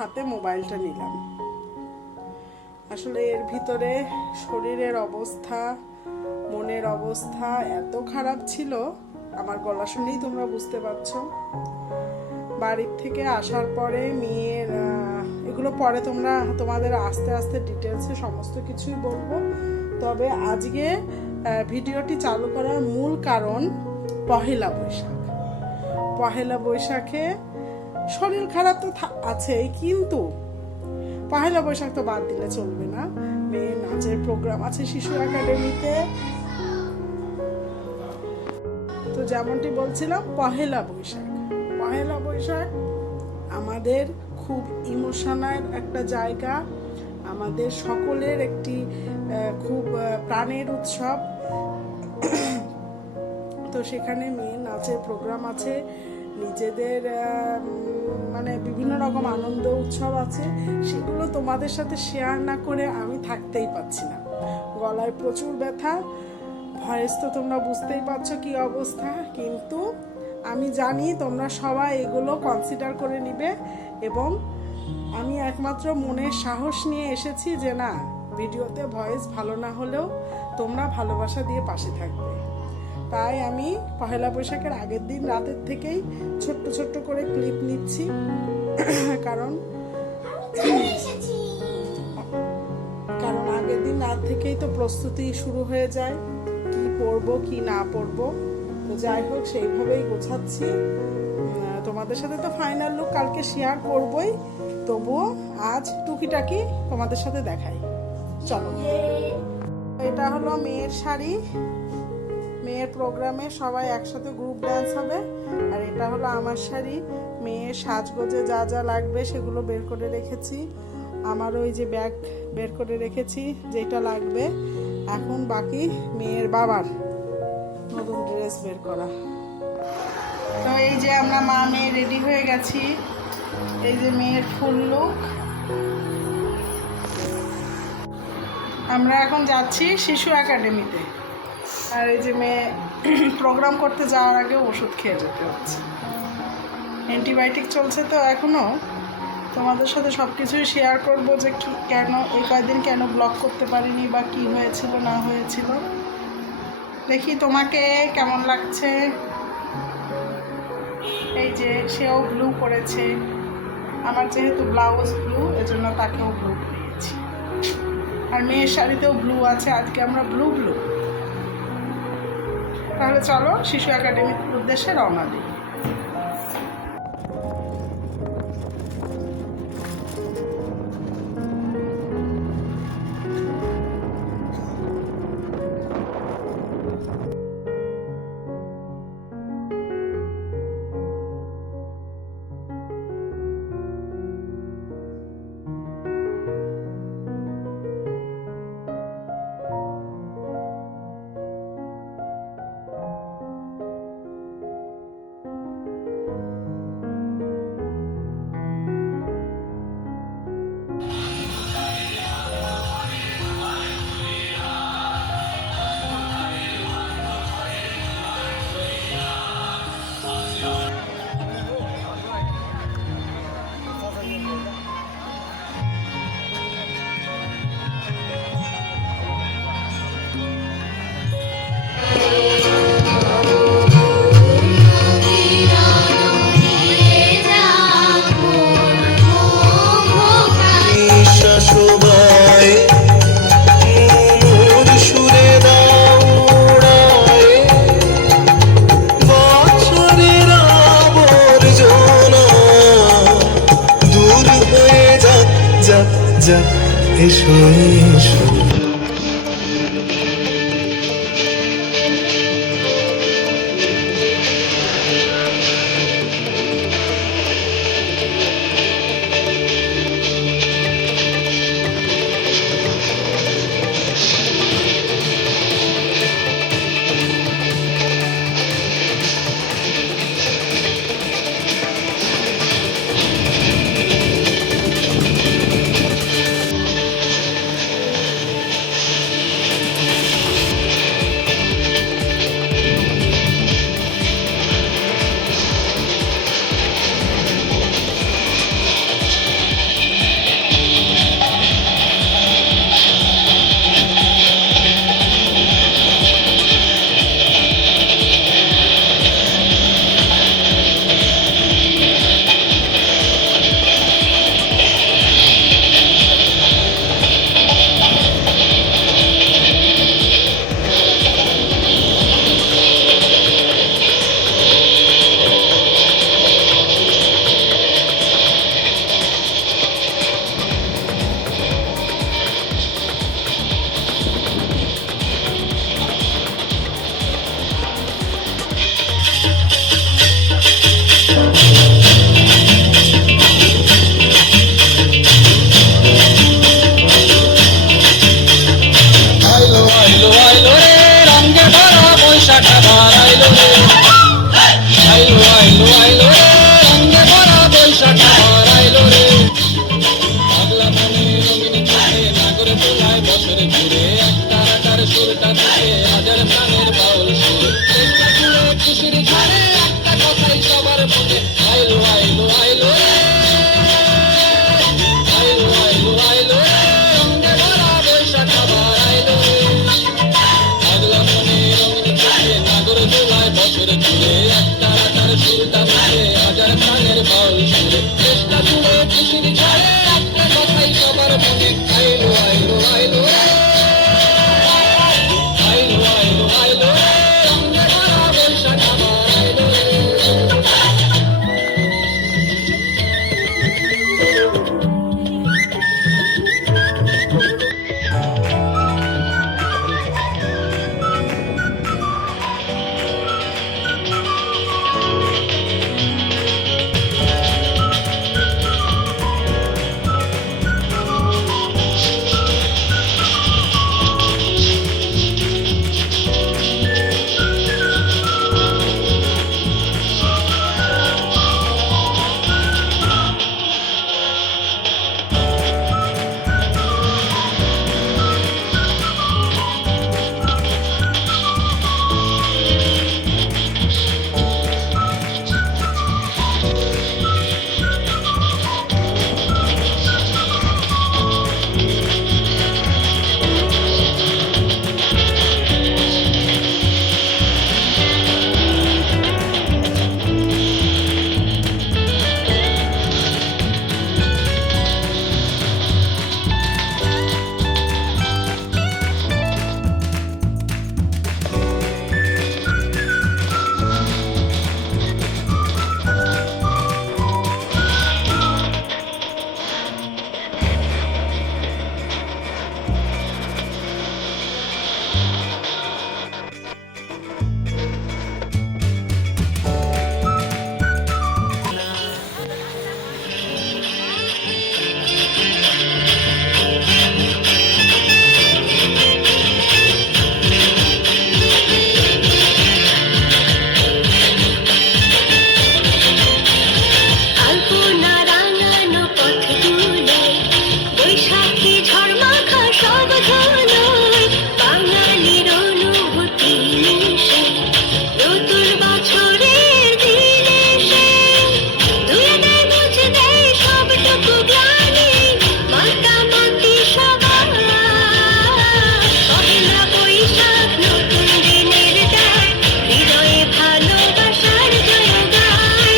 হাতে মোবাইলটা নিলাম। আসলে এর ভিতরে শরীরের অবস্থা, মনের অবস্থা এত খারাপ ছিল, আমার গলা শুনেই তোমরা বুঝতে পারছো। বাড়ির থেকে আসার পরে মেয়ের এগুলো পরে তোমাদের আস্তে আস্তে ডিটেলসে সমস্ত কিছুই বলবো। তবে আজকে ভিডিওটি চালু করার মূল কারণ পহেলা বৈশাখ। পহেলা বৈশাখে শরীর খারাপ তো আছেই, কিন্তু পহেলা বৈশাখ তো বাদ দিলে চলবে না। মেয়ের নাচের প্রোগ্রাম আছে শিশু একাডেমিতে। তো যেমনটি বলছিলাম, পহেলা বৈশাখ আমাদের খুব ইমোশনাল একটা জায়গা, আমাদের সকলের একটি খুব প্রাণের উৎসব। তো সেখানে মেয়ের নাচের প্রোগ্রাম আছে, নিজেদের মানে বিভিন্ন রকম আনন্দ উৎসব আছে। সেগুলো তোমাদের সাথে শেয়ার না করে আমি থাকতেই পারছি না। গলায় প্রচুর ব্যথা, ভয়েস তো তোমরা বুঝতেই পারছো কি অবস্থা। কিন্তু আমি জানি তোমরা সবাই এগুলো কনসিডার করে নিবে, এবং আমি একমাত্র মনের সাহস নিয়ে এসেছি যে না, ভিডিওতে ভয়েস ভালো না হলেও তোমরা ভালোবাসা দিয়ে পাশে থাকবে। তাই আমি পহেলা বৈশাখের আগের দিন রাতের থেকেই ছোট্ট ছোট্ট করে ক্লিপ নিচ্ছি, কারণ আগের দিন রাত থেকেই তো প্রস্তুতি শুরু হয়ে যায়, কি পরবো কি না পরবো। তো যাই হোক, সেইভাবেই গোছাচ্ছি। তোমাদের সাথে তো ফাইনাল লুক কালকে শেয়ার করবই, তবুও আজ টুকিটাকি তোমাদের সাথে দেখাই। চলো, এটা হলো মেয়ের শাড়ি। মেয়ের প্রোগ্রামে সবাই একসাথে গ্রুপ ডান্স হবে। আর এটা হলো আমার শাড়ি। মেয়ের সাজগোজে যা যা লাগবে সেগুলো বের করে রেখেছি। আমারও ওই যে ব্যাগ বের করে রেখেছি যেটা লাগবে। এখন বাকি মেয়ের বাবার নতুন ড্রেস বের করা। তো এই যে আমরা মা মেয়ে রেডি হয়ে গেছি। এই যে মেয়ের ফুল লুক। আমরা এখন যাচ্ছি শিশু একাডেমিতে। আর এই যে মেয়ে প্রোগ্রাম করতে যাওয়ার আগে ওষুধ খেয়ে যেতে হচ্ছে, অ্যান্টিবায়োটিক চলছে। তো এখনও তোমাদের সাথে সব কিছুই শেয়ার করবো যে কেন এই কয়েকদিন কেন ব্লগ করতে পারিনি বা কি হয়েছিল না হয়েছিল। দেখি তোমাকে কেমন লাগছে। এই যে সেও ব্লু করেছে, আমার যেহেতু ব্লাউজ ব্লু এজন্য তাকেও ব্লু দিয়েছি। আর মেয়ের শাড়িতেও ব্লু আছে, আজকে আমরা ব্লু। তাহলে চলো শিশু একাডেমির উদ্দেশ্যে রওনা দিই। এসো এসো চেষ্টা দিতে হাজার প্রাণের বাউল সুরে চেষ্টা জুড়ে খুশির ঝড়ে একটা কথাই সবার মনে আইলো আইলো আইলো রে আইলো আইলো আইলো রে রঙে ভরা বৈশাখ আবার আইলো রে পাগলা মনে রঙিন চোখে নাগর দোলায় বছর জুড়ে একটা রাতার সুরটা দিতে হাজার প্রাণের বাউল সুরে চেষ্টা জুড়ে খুশির ঝড়ে একটা কথাই সবার মনে আইলো আইলো আইলো রে আইলো আইলো আইলো রে রঙে ভরা বৈশাখ আবার আইলো রে আলপনা রাঙানো পথগুলো বৈশাখী ঝড়মাখা সব ধুলোয় বাঙালির অনুভূতি মিশে নতুন বছরের দিনে সে ধুয়ে দেয় মুছে দেয় সবটুকু গ্লানি মাতামাতি সবার পহেলা বৈশাখ নতুন দিনের ডাক হৃদয়ে ভালোবাসার জয়গান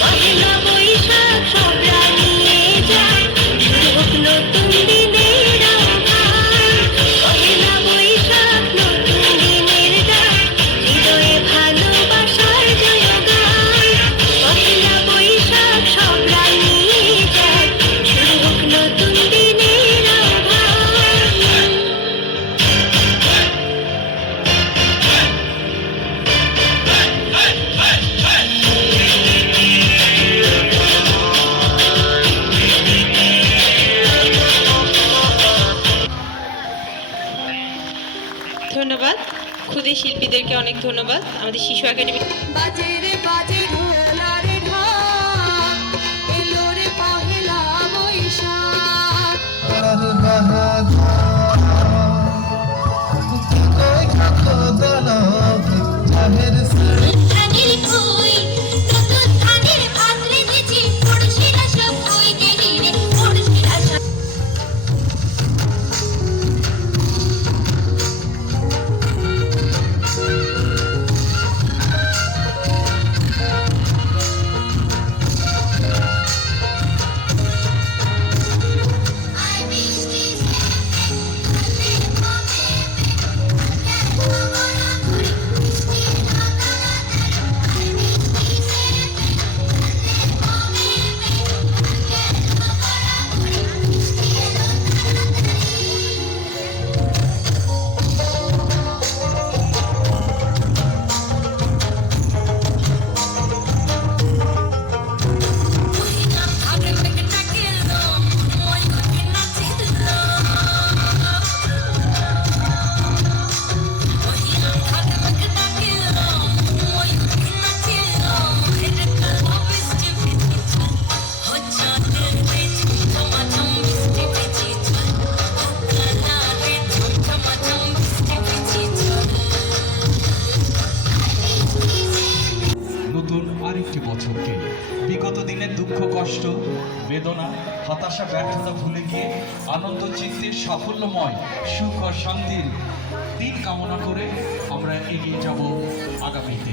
পহেলা বৈশাখ সব রাঙিয়ে যায় শুরু হোক নতুন দিনের আহ্বান পহেলা বৈশাখ নতুন দিনের ডাক হৃদয়ে ভালোবাসার জয়গান পহেলা বৈশাখ সব রাঙিয়ে যায় শুরু হোক নতুন দিনের আহ্বান ধন্যবাদ খুদে শিল্পীদেরকে অনেক ধন্যবাদ আমাদের শিশু একাডেমি বাজে রে বাজে ঢোলার ঢাক এলো রে পহেলা বৈশাখ ধানের কই নতুন ধানের ভাত রেঁধেছি পড়শিরা সব কই গেলি রে পড়শিরা সব বেদনা, হতাশা, ব্যর্থতা ভুলে গিয়ে আনন্দ চিত্তে সাফল্যময় সুখ ও শান্তির দিন কামনা করে আমরা এগিয়ে যাব আগামীতে।